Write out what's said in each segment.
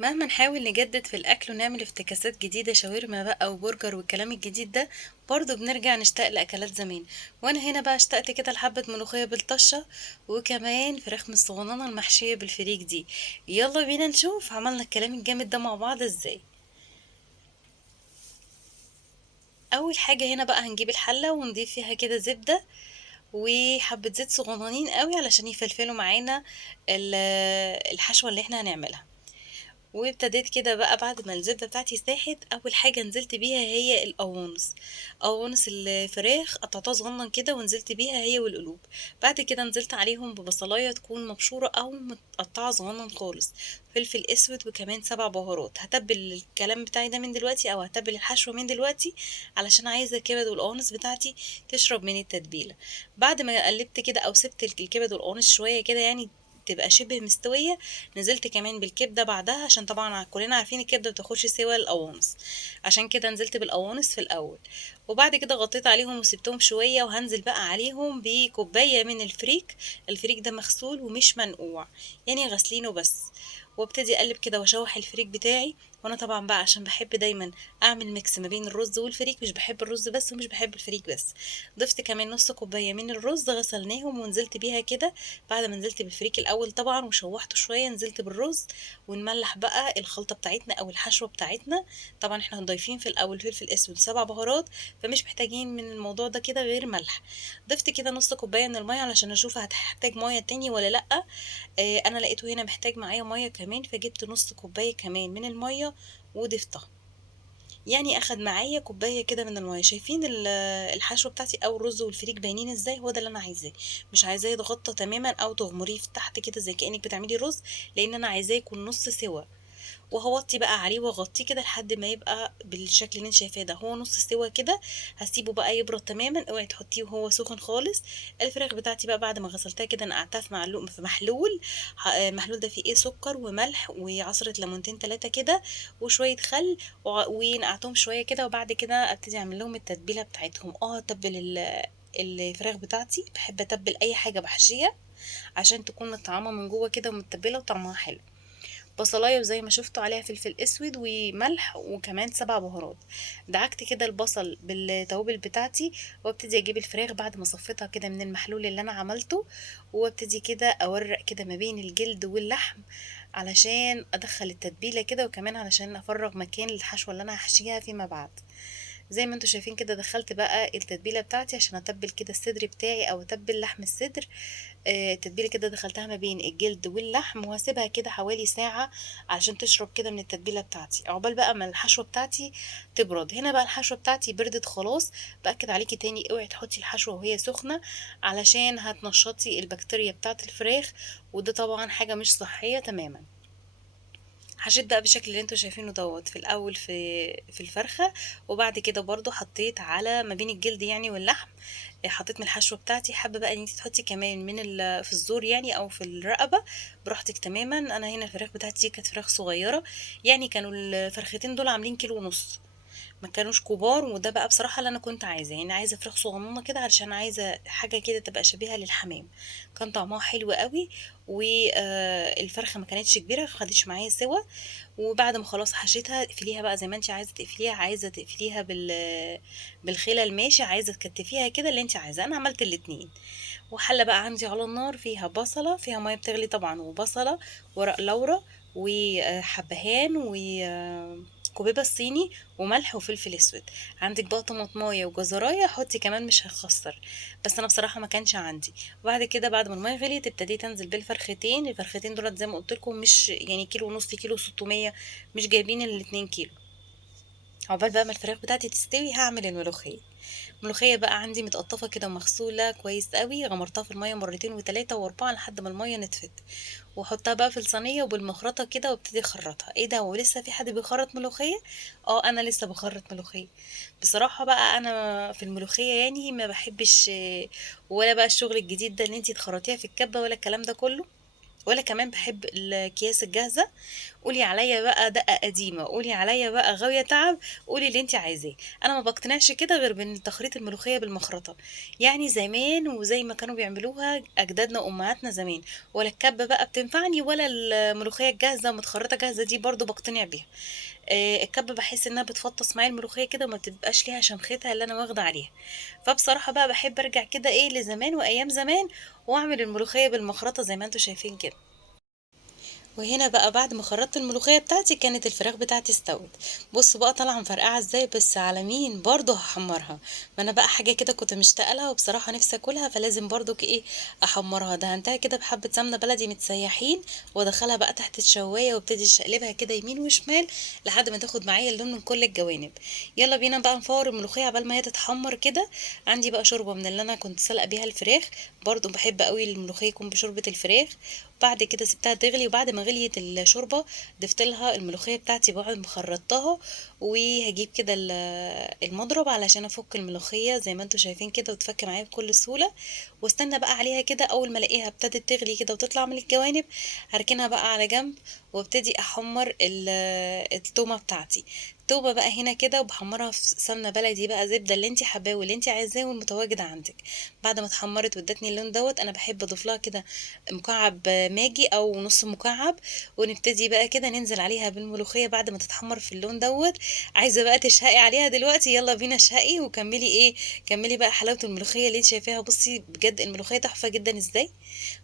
مهما نحاول نجدد في الأكل ونعمل افتكاسات جديدة، شاورما بقى وبرجر والكلام الجديد ده، برضه بنرجع نشتاق لأكلات زمان. وأنا هنا بقى اشتقت كده لحبة ملوخية بالطشة، وكمان فراخ من الصغننة المحشية بالفريك دي. يلا بينا نشوف عملنا الكلام الجامد ده مع بعض ازاي. أول حاجة هنا بقى هنجيب الحلة ونضيف فيها كده زبدة وحبة زيت صغننين قوي علشان يفلفلوا معانا ال- الحشوة اللي احنا هنعملها. وابتديت كده بقى بعد ما الزبدة بتاعتي ساحت، اول حاجة نزلت بيها هي القوانص. قوانص الفراخ قطعتها صغنن كده ونزلت بيها هي والقلوب. بعد كده نزلت عليهم ببصلاية تكون مبشورة او متقطعة صغنن خالص، فلفل اسود، وكمان 7 بهارات. هتبل الكلام بتاعي ده من دلوقتي او هتبل الحشوة من دلوقتي علشان عايزة الكبد والقوانص بتاعتي تشرب من التتبيلة. بعد ما قلبت كده او سبت الكبد والقوانص شوية كده يعني تبقى شبه مستوية، نزلت كمان بالكبدة بعدها عشان طبعا كلنا عارفين الكبدة بتاخدش سوا القوانص، عشان كده نزلت بالقوانص في الأول. وبعد كده غطيت عليهم وسبتهم شوية، وهنزل بقى عليهم بكوباية من الفريك. الفريك ده مغسول ومش منقوع، يعني غسلينه بس. وابتدي اقلب كده واشوح الفريك بتاعي. وانا طبعا بقى عشان بحب دايما اعمل ميكس ما بين الرز والفريك، مش بحب الرز بس ومش بحب الفريك بس. ضفت كمان نص كوبايه من الرز غسلناهم ونزلت بيها كده. بعد ما نزلت بالفريك الاول طبعا وشوحته شويه، نزلت بالرز. ونملح بقى الخلطه بتاعتنا او الحشوه بتاعتنا. طبعا احنا ضايفين في الاول فلفل اسود 7 بهارات، فمش محتاجين من الموضوع ده كده غير ملح. ضفت كده نص كوبايه من الميه علشان اشوف هتحتاج ميه تاني ولا لا. انا لقيته هنا محتاج معايا ميه كمان، فجبت نص كوبايه كمان من الميه وضفتها. يعني اخد معايا كوبايه كده من الميه. شايفين الحشوه بتاعتي او الرز والفريك باينين ازاي؟ هو ده اللي انا عايزاه. مش عايزاه يتغطى تماما او تغمريه في تحت كده زي كانك بتعملي رز، لان انا عايزاه يكون نص سوا. وهوطي بقى عليه واغطيه كده لحد ما يبقى بالشكل اللي انت شايفاه ده، هو نص سوا كده. هسيبه بقى يبرد تماما، اوعي تحطيه وهو سخن خالص. الفراخ بتاعتي بقى بعد ما غسلتها كده نقعتها في في محلول. محلول ده فيه ايه؟ سكر وملح وعصرة ليمونتين 3 كده وشوية خل. ونقعتهم شوية كده، وبعد كده ابتدي اعمل لهم التتبيلة بتاعتهم. اتبل الفراخ بتاعتي. بحب اتبل اي حاجة بحشيها عشان تكون مطعمة من جوه كده ومتبلة وطعمها حلو. بصلاية وزي ما شفتوا عليها فلفل اسود وملح وكمان 7 بهارات. دعكت كده البصل بالتوابل بتاعتي. وابتدي اجيب الفراخ بعد ما صفيتها كده من المحلول اللي انا عملته. وابتدي كده اورق كده ما بين الجلد واللحم علشان ادخل التتبيلة كده، وكمان علشان افرغ مكان الحشوة اللي انا هحشيها فيما بعد. زي ما انتوا شايفين كده دخلت بقى التتبيله بتاعتي عشان اتبل كده الصدر بتاعي او اتبل لحم الصدر. التتبيله كده دخلتها ما بين الجلد واللحم، وهسيبها كده حوالي ساعه علشان تشرب كده من التتبيله بتاعتي، عقبال بقى ما الحشوه بتاعتي تبرد. هنا بقى الحشوه بتاعتي بردت خلاص. باكد عليكي تاني، اوعي تحطي الحشوه وهي سخنه علشان هتنشطي البكتيريا بتاعت الفراخ، وده طبعا حاجه مش صحيه تماما. حشيت بقى بالشكل اللي انتوا شايفينه دوت في الاول في الفرخه. وبعد كده برضو حطيت على ما بين الجلد يعني واللحم. حطيت من الحشوه بتاعتي. حابه بقى ان انت تحطي كمان من في الزور يعني او في الرقبه، براحتك تماما. انا هنا الفراخ بتاعتي كانت فراخ صغيره، يعني كانوا الفرختين دول عاملين كيلو ونص، ما كانوش كبار. وده بقى بصراحة اللي انا كنت عايزاه، يعني عايزة فراخ صغنونة كده علشان عايزة حاجة كده تبقى شبيهة للحمام. كان طعمها حلو قوي. والفرخة ما كانتش كبيرة، خدتش معايا سوا. وبعد ما خلاص حشيتها، اقفليها بقى زي ما انت عايزة تقفليها. عايزة تقفليها بالخلة الماشي، عايزة تكتفيها كده اللي انت عايزة. انا عملت الاتنين. وحلة بقى عندي على النار فيها بصلة، فيها مية بتغلي طبعا، وبصلة، ورق لورا، وحبهان، وكوبيبة الصيني، وملح وفلفل اسود. عندك بقى طماطمايه وجزرايه حطي كمان مش هيخسر، بس انا بصراحه ما كانش عندي. وبعد كده بعد ما الميه غليت ابتديت انزل بالفرختين. الفرختين دولت زي ما قلت لكم مش يعني كيلو ونص، كيلو 600، مش جايبين الاتنين كيلو. عقبال بقى ما الفراخ بتاعتي تستوي هعمل الملوخيه. الملوخيه بقى عندي متقطفه كده ومغسوله كويس قوي، غمرتها في الميه مرتين وتلاتة واربعة لحد ما الميه نتفت. واحطها بقى في الصينيه وبالمخرطه كده وابتدي اخرطها. ايه ده؟ ولسه في حد بيخرط ملوخيه؟ انا لسه بخرط ملوخيه. بصراحه بقى انا في الملوخيه يعني ما بحبش ولا بقى الشغل الجديد ده ان انتي تخرطيها في الكبه ولا الكلام ده كله، ولا كمان بحب الاكياس الجاهزه. قولي عليا بقى دقة قديمة، قولي عليا بقى غاوية تعب، قولي اللي انت عايزاه. انا ما بقتنعش كده غير بين تخريط الملوخية بالمخرطة. يعني زمان وزي ما كانوا بيعملوها اجدادنا وامهاتنا زمان، ولا الكبة بقى بتنفعني ولا الملوخية الجاهزة متخرطة جاهزة دي برضو بقتنع بيها. الكبة باحس إنها بتفطّس معايا الملوخية كده وما بتبقاش ليها شمختها اللي أنا واخدة عليها. فبصراحة بقى باحب أرجع كده إيه لزمان وأيام زمان، وأعمل الملوخية بالمخرطة زي ما أنتم شايفين كده. وهنا بقى بعد ما خرطت الملوخية بتاعتي كانت الفراخ بتاعتي استوت. بصوا بقى طالعة مفرقعة ازاي، بس على مين برضه هحمرها. ما انا بقى حاجة كده كنت مشتاقة لها وبصراحة نفسي اكلها، فلازم برضه ايه احمرها. دهنتها كده بحبة سمنة بلدي متسيحين، وادخلها بقى تحت الشواية وابتدي اشقلبها كده يمين وشمال لحد ما تاخد معايا اللون من كل الجوانب. يلا بينا بقى نفور الملوخية عبال ما هي تتحمر كده. عندي بقى شوربة من اللي انا كنت سلقة بيها الفراخ. برضه بحب قوي الملوخية يكون بشوربة الفراخ. بعد كده سبتها تغلي، وبعد ما غليت الشوربه ضفت لها الملوخيه بتاعتي بعد ما خرطتها. وهجيب كده المضرب علشان افك الملوخيه زي ما انتم شايفين كده وتفك معايا بكل سهوله. واستنى بقى عليها كده اول ما الاقيها ابتدت تغلي كده وتطلع من الجوانب، هركنها بقى على جنب وابتدي احمر التومه بتاعتي. التومه بقى هنا كده وبحمرها في سمنه بلدي بقى زبده اللي انت حباه واللي انت عايزاه والمتواجد عندك. بعد ما اتحمرت وادتني اللون دوت انا بحب اضيف لها كده مكعب ماجي او نص مكعب. ونبتدي بقى كده ننزل عليها بالملوخية بعد ما تتحمر في اللون دوت. عايزة بقى تشهقي عليها دلوقتي، يلا بينا اشهقي وكملي ايه. كملي بقى حلاوة الملوخية اللي انت شايفاها. بصي بجد الملوخية تحفة جدا ازاي.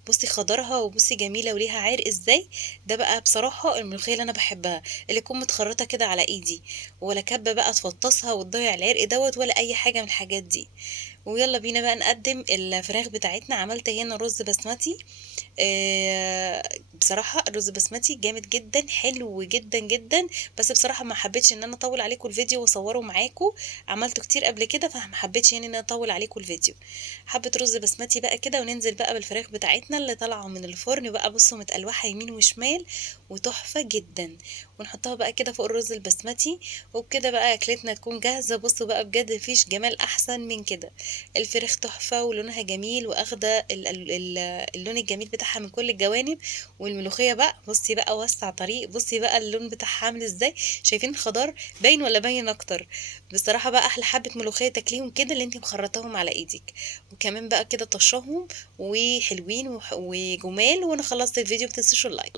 بصي خضرها وبصي جميلة وليها عرق ازاي. ده بقى بصراحة الملوخية اللي انا بحبها، اللي تكون متخرطة كده على ايدي، ولا كبة بقى تفطسها وتضيع العرق دوت ولا اي حاجة من الحاجات دي. ويلا بينا بقى نقدم الفراخ بتاعتنا. عملت هنا رز بسمتي. بصراحة الرز بسمتي جامد جدا، حلو جدا جدا. بس بصراحة ما حبيتش ان انا اطول عليكم الفيديو واصوره معاكم. عملته كتير قبل كده فما حبيتش يعني ان انا اطول عليكم الفيديو. حبة رز بسمتي بقى كده وننزل بقى بالفراخ بتاعتنا اللي طالعة من الفرن بقى. بصوا متقلوحة يمين وشمال وتحفة جدا. ونحطها بقى كده فوق الرز البسمتي. وبكده بقى اكلتنا تكون جاهزة. بصوا بقى بجد مفيش جمال احسن من كده. الفراخ تحفة ولونها جميل واخدة اللون الجميل بتاعها من كل الجوانب. والملوخية بقى بصي بقى وسع طريق. بصي بقى اللون بتاعها عامل ازاي. شايفين الخضار باين ولا باين اكتر. بصراحة بقى احلى حبة ملوخية تاكليهم كده اللي انتي مخرطاهم على ايدك. وكمان بقى كده طشاهم وحلوين وجمال. وانا خلصت الفيديو، متنسوش اللايك.